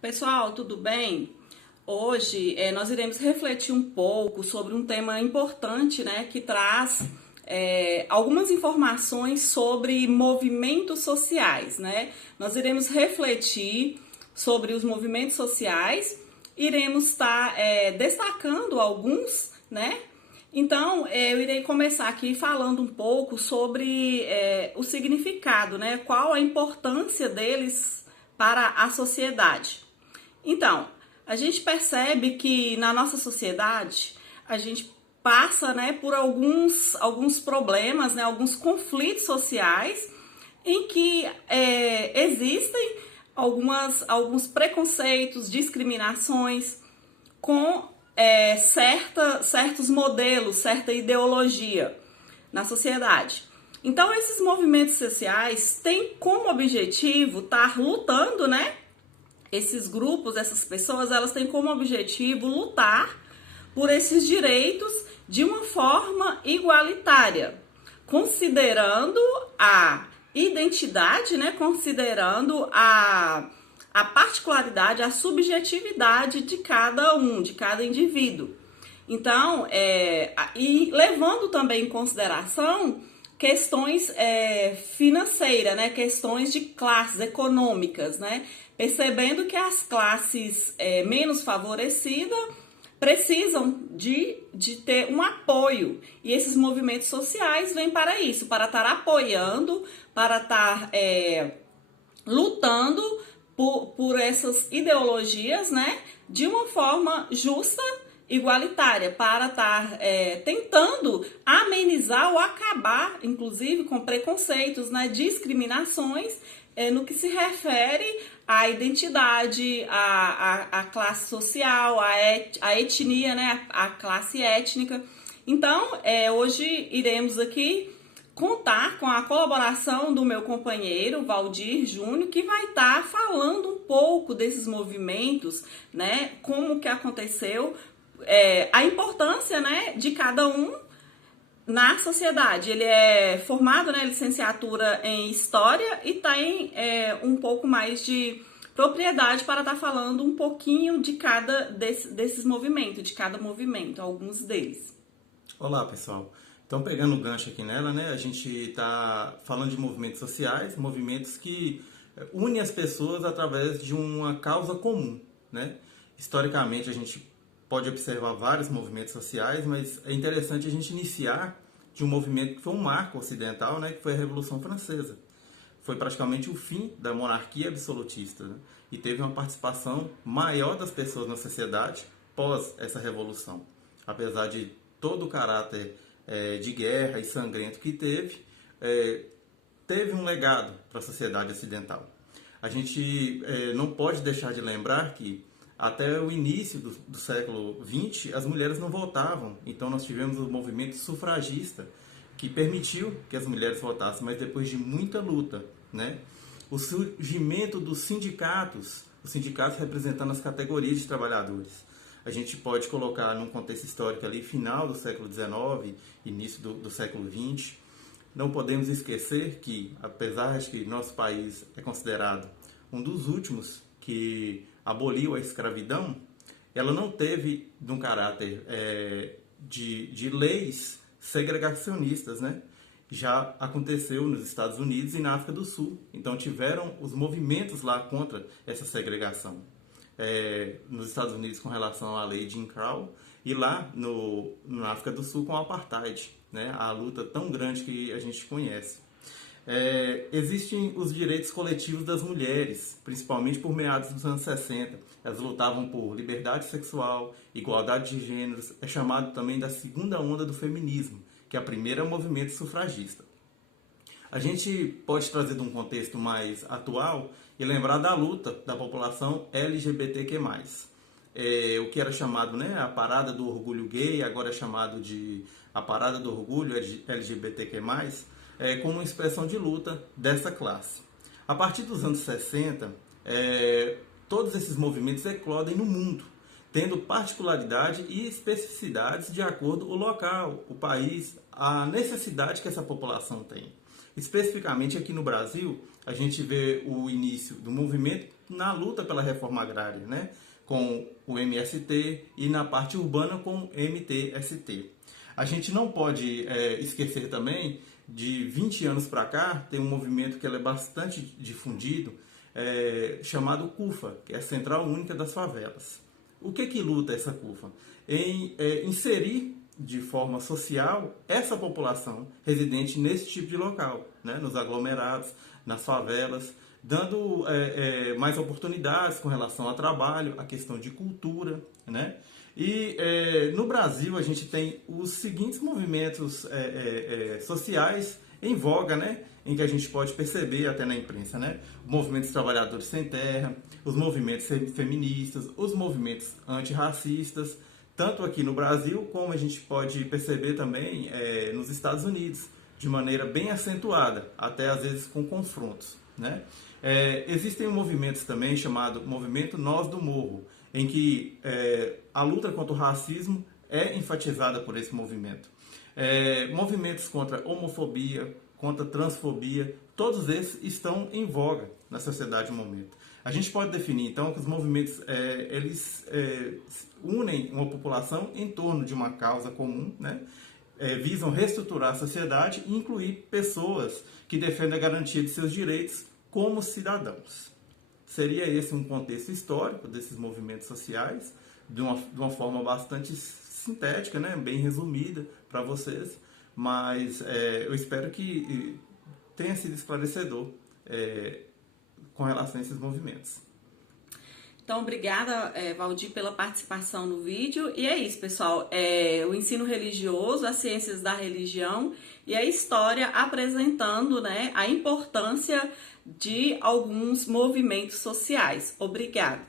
Pessoal, tudo bem? Hoje nós iremos refletir um pouco sobre um tema importante, né, que traz algumas informações sobre movimentos sociais, né? Nós iremos refletir sobre os movimentos sociais, iremos estar destacando alguns, né? Então, eu irei começar aqui falando um pouco sobre o significado, né? Qual a importância deles para a sociedade. Então, a gente percebe que na nossa sociedade a gente passa, né, por alguns problemas, né, alguns conflitos sociais em que existem alguns preconceitos, discriminações com certos modelos, certa ideologia na sociedade. Então, esses movimentos sociais têm como objetivo estar lutando, né? Esses grupos, essas pessoas, elas têm como objetivo lutar por esses direitos de uma forma igualitária, considerando a identidade, né? Considerando a particularidade, a subjetividade de cada um, de cada indivíduo. Então, e levando também em consideração questões financeiras, né? Questões de classes econômicas, né? Percebendo que as classes menos favorecidas precisam de ter um apoio. E esses movimentos sociais vêm para isso, para estar apoiando, para estar lutando por essas ideologias, né, de uma forma justa, igualitária, para estar tentando amenizar ou acabar, inclusive, com preconceitos, né, discriminações no que se refere à identidade, à classe social, à etnia, né, à classe étnica. Então, hoje iremos aqui contar com a colaboração do meu companheiro Valdir Júnior, que vai estar falando um pouco desses movimentos, né, como que aconteceu, a importância, né, de cada um na sociedade. Ele é formado, né, licenciatura em História e tem um pouco mais de propriedade para estar falando um pouquinho de cada desses movimentos, de cada movimento, alguns deles. Olá, pessoal. Então, pegando o gancho aqui nela, né, a gente está falando de movimentos sociais, movimentos que unem as pessoas através de uma causa comum, né? Historicamente, a gente pode observar vários movimentos sociais, mas é interessante a gente iniciar de um movimento que foi um marco ocidental, né, que foi a Revolução Francesa. Foi praticamente o fim da monarquia absolutista, né? E teve uma participação maior das pessoas na sociedade pós essa revolução. Apesar de todo o caráter de guerra e sangrento que teve um legado para a sociedade ocidental. A gente não pode deixar de lembrar que até o início do século XX as mulheres não votavam, então nós tivemos o movimento sufragista que permitiu que as mulheres votassem, mas depois de muita luta, né? O surgimento dos sindicatos, os sindicatos representando as categorias de trabalhadores. A gente pode colocar num contexto histórico ali, final do século XIX, início do século XX. Não podemos esquecer que, apesar de que nosso país é considerado um dos últimos que aboliu a escravidão, ela não teve um caráter de leis segregacionistas, né? Já aconteceu nos Estados Unidos e na África do Sul. Então tiveram os movimentos lá contra essa segregação. Nos Estados Unidos com relação à lei Jim Crow e lá na África do Sul com o Apartheid, né? A luta tão grande que a gente conhece. Existem os direitos coletivos das mulheres, principalmente por meados dos anos 60. Elas lutavam por liberdade sexual, igualdade de gêneros, é chamado também da segunda onda do feminismo, que é o primeiro movimento sufragista. A gente pode trazer de um contexto mais atual e lembrar da luta da população LGBTQ+. O que era chamado, né, a Parada do Orgulho Gay, agora é chamado de a Parada do Orgulho LGBTQ+, como uma expressão de luta dessa classe. A partir dos anos 60, todos esses movimentos eclodem no mundo, tendo particularidade e especificidades de acordo com o local, o país, a necessidade que essa população tem. Especificamente aqui no Brasil, a gente vê o início do movimento na luta pela reforma agrária, né? Com o MST e na parte urbana com o MTST. A gente não pode esquecer também de 20 anos para cá, tem um movimento que é bastante difundido, chamado CUFA, que é a Central Única das Favelas. O que luta essa CUFA? Em inserir de forma social essa população residente nesse tipo de local, né? Nos aglomerados, nas favelas, dando mais oportunidades com relação ao trabalho, a questão de cultura, né? E no Brasil a gente tem os seguintes movimentos sociais em voga, né? Em que a gente pode perceber até na imprensa, né? O movimento dos trabalhadores sem terra, os movimentos feministas, os movimentos antirracistas, tanto aqui no Brasil como a gente pode perceber também nos Estados Unidos, de maneira bem acentuada, até às vezes com confrontos, né? Existem movimentos também chamado Movimento Nós do Morro, em que a luta contra o racismo é enfatizada por esse movimento. Movimentos contra homofobia, contra transfobia, todos esses estão em voga na sociedade no momento. A gente pode definir, então, que os movimentos eles unem uma população em torno de uma causa comum, né? Visam reestruturar a sociedade e incluir pessoas que defendem a garantia de seus direitos como cidadãos. Seria esse um contexto histórico desses movimentos sociais, de uma forma bastante sintética, né? Bem resumida para vocês, mas eu espero que tenha sido esclarecedor com relação a esses movimentos. Então, obrigada, Valdir, pela participação no vídeo. E é isso, pessoal. O ensino religioso, as ciências da religião e a história apresentando, né, a importância de alguns movimentos sociais. Obrigada.